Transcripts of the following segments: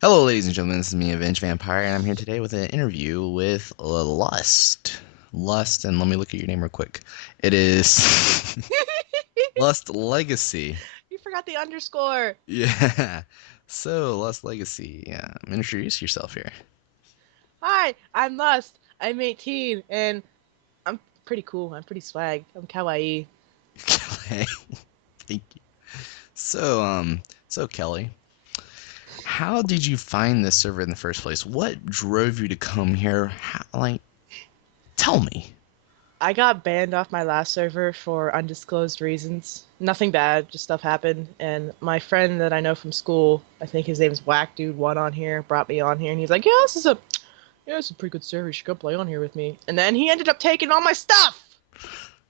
Hello, ladies and gentlemen. This is me, Avenge Vampire, and I'm here today with an interview with Lust. Lust, and let me look at your name real quick. It is Lust Legacy. You forgot the underscore. Yeah. So, Lust Legacy. Yeah. Introduce yourself here. Hi, I'm Lust. I'm 18 and I'm pretty cool. I'm pretty swag. I'm kawaii. Kelly. Thank you. So, so Kelly, how did you find this server in the first place? What drove you to come here? Tell me. I got banned off my last server for undisclosed reasons. Nothing bad, just stuff happened. And my friend that I know from school, I think his name's Whack Dude One on here, brought me on here, and he's like, "Yeah, this is a pretty good server. You should come play on here with me." And then he ended up taking all my stuff.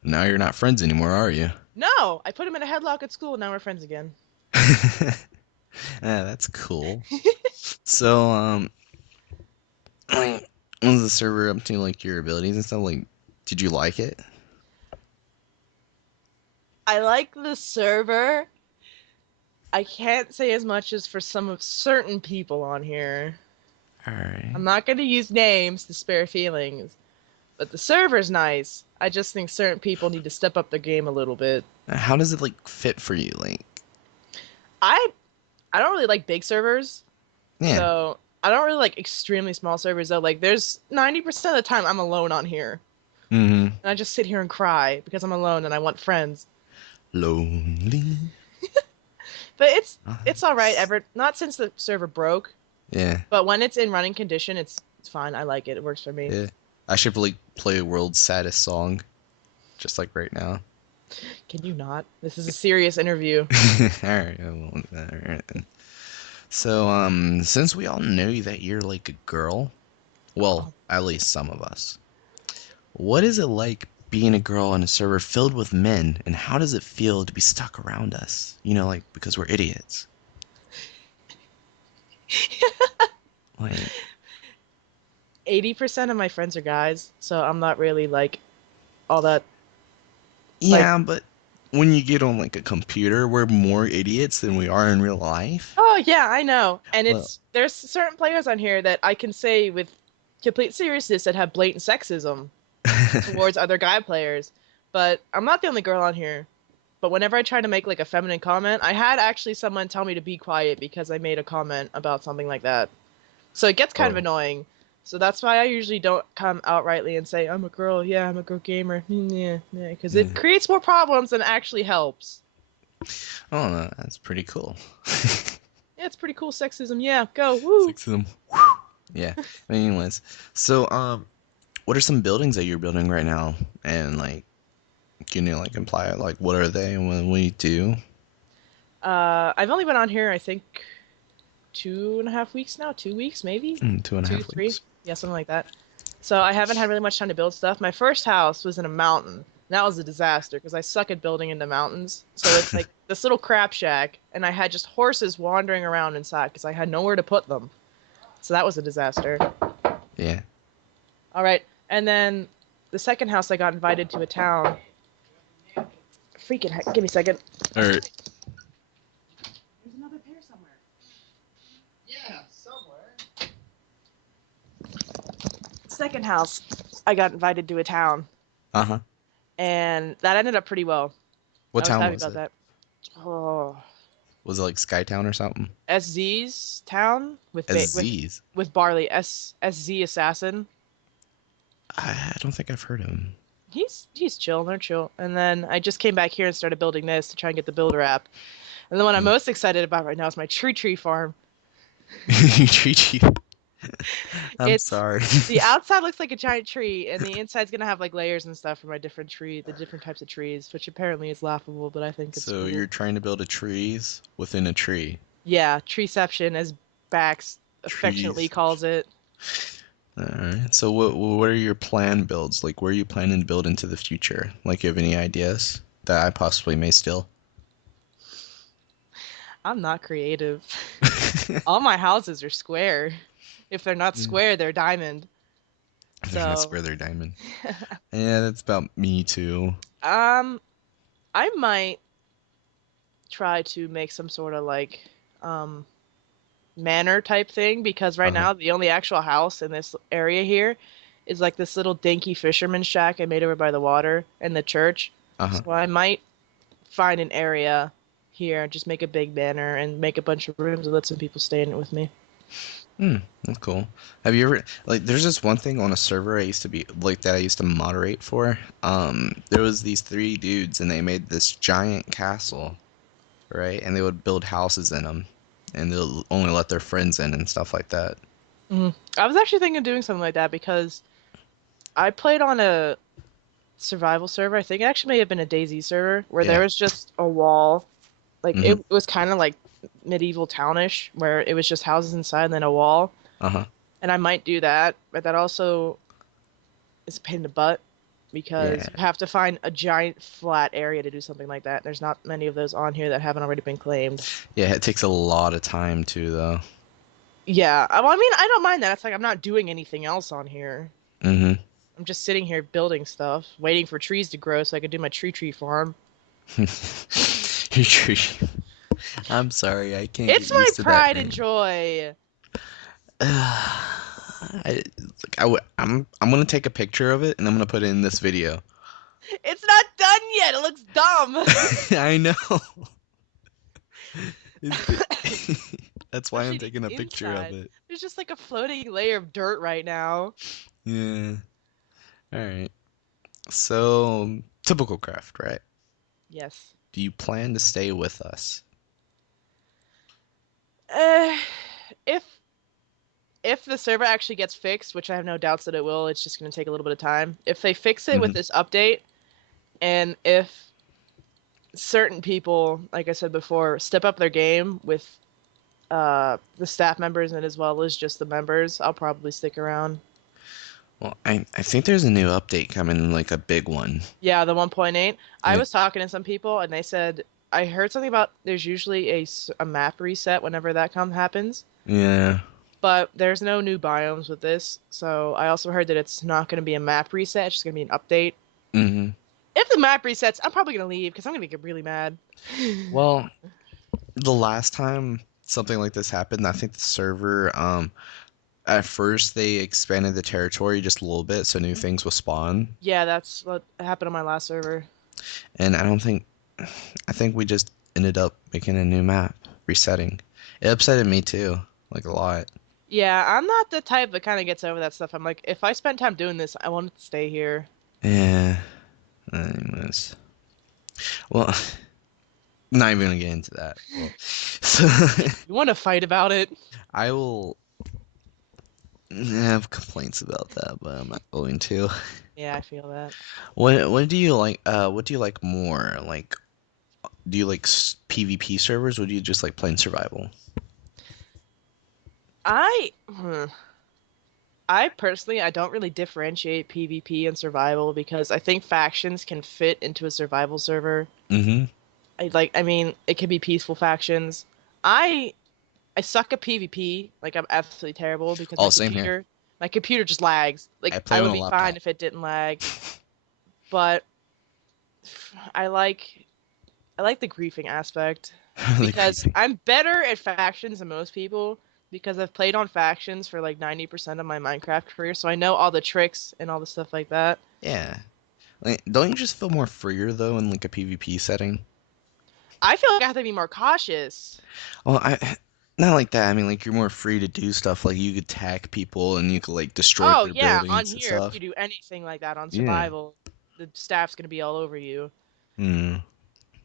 Now you're not friends anymore, are you? No, I put him in a headlock at school. And now we're friends again. Yeah, that's cool. So, like, was the server up to like your abilities and stuff? Like, did you like it? I like the server. I can't say as much as for some of certain people on here. All right. I'm not going to use names to spare feelings, but the server's nice. I just think certain people need to step up their game a little bit. How does it like fit for you? Like, I I don't really like big servers, yeah. so I don't really like extremely small servers though. Like there's 90% of the time I'm alone on here. Mm-hmm. And I just sit here and cry because I'm alone and I want friends. Lonely. But it's all right. Us. Ever not since the server broke, Yeah. but when it's in running condition, it's fine. I like it. It works for me. Yeah. I should like play world's saddest song, just like right now. Can you not? This is a serious interview. All right. I won't. All right then. So, since we all know that you're like a girl, well, Oh, at least some of us. What is it like being a girl on a server filled with men, and how does it feel to be stuck around us? You know, like because we're idiots. Like, 80% of my friends are guys, so I'm not really like all that like, yeah, but when you get on like a computer, we're more idiots than we are in real life. oh yeah, I know. And Well, there's certain players on here that I can say with complete seriousness that have blatant sexism towards other guy players. But I'm not the only girl on here. But whenever I try to make like a feminine comment, I had actually someone tell me to be quiet because I made a comment about something like that. So it gets kind of oh, annoying. So that's why I usually don't come outrightly and say I'm a girl. Yeah, I'm a girl gamer. Yeah, yeah, because it yeah. creates more problems than actually helps. Oh, no, that's pretty cool. Yeah, it's pretty cool sexism. Yeah, go woo. Six of them. Yeah. Anyways, so what are some buildings that you're building right now? And like, can you like imply like what are they and what we do? I've only been on here I think 2.5 weeks now. 2 weeks maybe, Two and a two, half three. weeks. Yeah, something like that. So I haven't had really much time to build stuff. My first house was in a mountain. That was a disaster because I suck at building in the mountains. So it's like this little crap shack, and I had just horses wandering around inside because I had nowhere to put them. So that was a disaster. Yeah. All right. And then the second house, I got invited to a town. Freaking heck. Give me a second. Or There's another pair somewhere. yeah, somewhere. Second house, I got invited to a town. Uh-huh. And that ended up pretty well. What I was town happy was about it? that. Oh, Was it like Skytown or something? SZ's town with Aziz. with Barley. SZ Assassin. I don't think I've heard of him. He's chill. They're chill. And then I just came back here and started building this to try and get the builder app. And the one I'm Yeah. most excited about right now is my tree farm. You treat you. I'm It's sorry. the outside looks like a giant tree, and the inside's gonna have like layers and stuff for my the different types of trees, which apparently is laughable, but I think it's So cool. you're trying to build a trees within a tree. Yeah, treeception, as Bax affectionately Trees. calls it. Alright. So what are your plan builds? Like where are you planning to build into the future? Like you have any ideas that I possibly may steal? I'm not creative. All my houses are square. If they're not Yeah. square, they're diamond. They're not So, square, they're diamond. Yeah, that's about me too. um, I might try to make some sort of um manor type thing because right Uh-huh. now the only actual house in this area here is like this little dinky fisherman shack I made over by the water and the church. Uh-huh. So I might find an area here, just make a big manor and make a bunch of rooms and let some people stay in it with me. Hmm, that's cool. Have you ever like there's this one thing on a server I used to be like that I used to moderate for. There was these three dudes and they made this giant castle, right? And they would build houses in them and they'll only let their friends in and stuff like that. I was actually thinking of doing something like that because I played on a survival server. I think it actually may have been a DayZ server where there Yeah. was just a wall. Like Mm-hmm. it was kind of like medieval townish where it was just houses inside and then a wall. Uh-huh. And I might do that, but that also is a pain in the butt because Yeah. you have to find a giant flat area to do something like that. There's not many of those on here that haven't already been claimed. Yeah, it takes a lot of time too though. Yeah, well, I mean, I don't mind that. It's like I'm not doing anything else on here. Mm-hmm. I'm just sitting here building stuff, waiting for trees to grow so I could do my tree farm. Your tree. I'm sorry, I can't get It's my used to that pride and name. joy. I'm gonna take a picture of it and I'm gonna put it in this video. It's not done yet. It looks dumb. I know. That's why I'm Especially the taking a picture of inside. it. There's just like a floating layer of dirt right now. Yeah. All right. So, typical craft, right? Yes. Do you plan to stay with us? Uh, if if the server actually gets fixed, which I have no doubts that it will, it's just going to take a little bit of time. If they fix it with Hmm. this update, and if certain people, like I said before, step up their game with the staff members and as well as just the members, I'll probably stick around. Well, I think there's a new update coming, like a big one. Yeah, the 1.8. I Yeah. was talking to some people and they said I heard something about there's usually a map reset whenever that happens, Yeah. but there's no new biomes with this. So I also heard that it's not going to be a map reset, it's just going to be an update. Hmm. If the map resets, I'm probably going to leave because I'm going to get really mad. Well, the last time something like this happened, I think the server, at first they expanded the territory just a little bit so new things will spawn. Yeah, that's what happened on my last server. And I think we just ended up making a new map, resetting. It upsetted me too, like a lot. Yeah, I'm not the type that kind of gets over that stuff. I'm like, if I spend time doing this, I want to stay here. Yeah, anyways. Well, not even gonna get into that. Well, so You want to fight about it? I will have complaints about that, but I'm not going to. Yeah, I feel that. What do you like? What do you like more? Like, do you like PvP servers, or do you just like playing survival? I, hmm, I personally, I don't really differentiate PvP and survival because I think factions can fit into a survival server. Mm-hmm. I mean, it can be peaceful factions. I, I suck at PvP. Like, I'm absolutely terrible because All same here. my computer just lags. I Like, play I on would a be fine laptop. if it didn't lag, but I like, I like the griefing aspect The because creeping. I'm better at factions than most people because I've played on factions for like 90% of my Minecraft career, so I know all the tricks and all the stuff like that. Yeah. Like, don't you just feel more freer though in like a PvP setting? I feel like I have to be more cautious. Well, I not like that. I mean, like you're more free to do stuff. Like you could attack people and you could like destroy Oh their yeah, on buildings and here, if stuff. you do anything like that on Yeah. survival, the staff's gonna be all over you. Hmm. In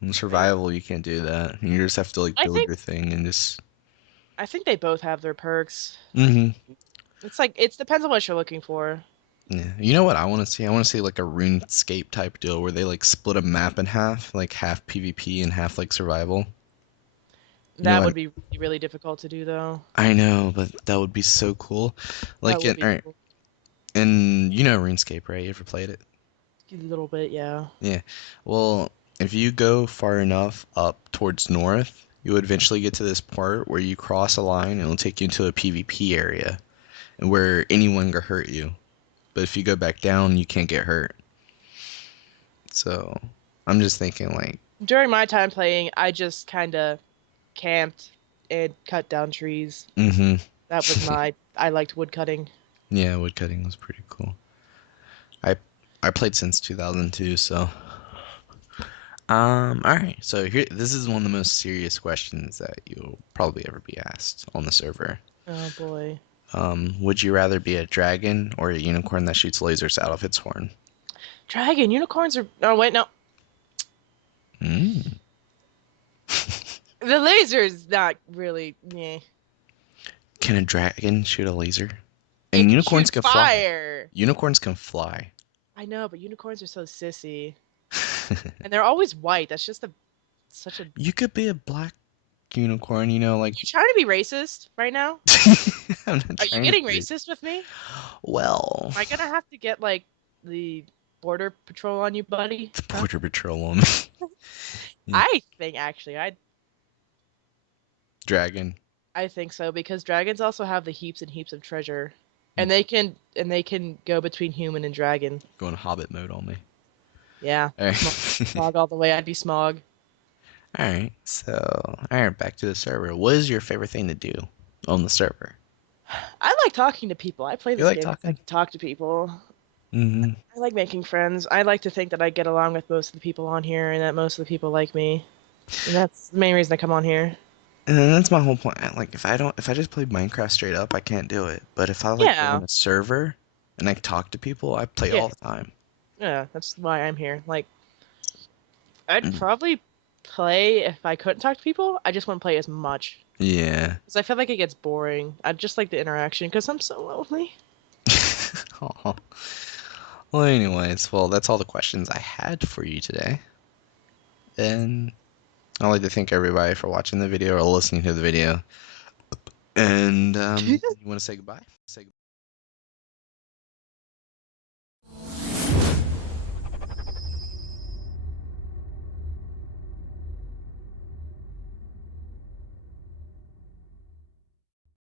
And survival, you can't do that. You just have to like I build think your thing and just. I think they both have their perks. Hmm. It's like it depends on what you're looking for. Yeah. You know what I want to see? I want to see like a RuneScape type deal where they like split a map in half, like half PvP and half like survival. You know That what? would be really, really difficult to do though. I know, but that would be so cool. That Like, would be all right, cool. and you know RuneScape, right? You ever played it? A little bit, yeah. Yeah. Well, if you go far enough up towards north, you'll eventually get to this part where you cross a line and it'll take you into a PvP area and where anyone can hurt you. But if you go back down, you can't get hurt. So I'm just thinking like, During my time playing, I just kind of camped. and cut down trees. Mm-hmm. That was I liked wood cutting. Yeah, wood cutting was pretty cool. I I played since 2002, so all right. So here, this is one of the most serious questions that you'll probably ever be asked on the server. Oh boy. Would you rather be a dragon or a unicorn that shoots lasers out of its horn? Dragon, unicorns are. Oh wait, no. Mm. The laser's not really. Yeah. Can a dragon shoot a laser? It And can unicorns shoot can fly. fire. Unicorns can fly. I know, but unicorns are so sissy, and they're always white. That's just such a. You could be a black unicorn, you know, like You trying to be racist right now? I'm not Are you trying to getting be. racist with me? Well, Am I gonna have to get like the border patrol on you, buddy? the Huh? border patrol on me. I think actually, Dragon. I think so because dragons also have the heaps and heaps of treasure, Mm. and they can go between human and dragon. Going Hobbit mode on me. Yeah, All right. smog all the way. I'd be smog. All right. So, all right, back to the server. What is your favorite thing to do on the server? I like talking to people. I play You this like game because I talking? can talk to people. Mm-hmm. I like making friends. I like to think that I get along with most of the people on here and that most of the people like me. And that's the main reason I come on here. And that's my whole point. Like, if I just play Minecraft straight up, I can't do it. But if I like go Yeah, on a server and I talk to people, I play yeah, all the time. yeah. That's why I'm here. Like, I'd Mm. probably play if I couldn't talk to people. I just wouldn't play as much Yeah. because I feel like it gets boring. I just like the interaction because I'm so lonely. Aw. Well, anyways, well, that's all the questions I had for you today. And I'd like to thank everybody for watching the video or listening to the video. And you want to say goodbye? Say goodbye.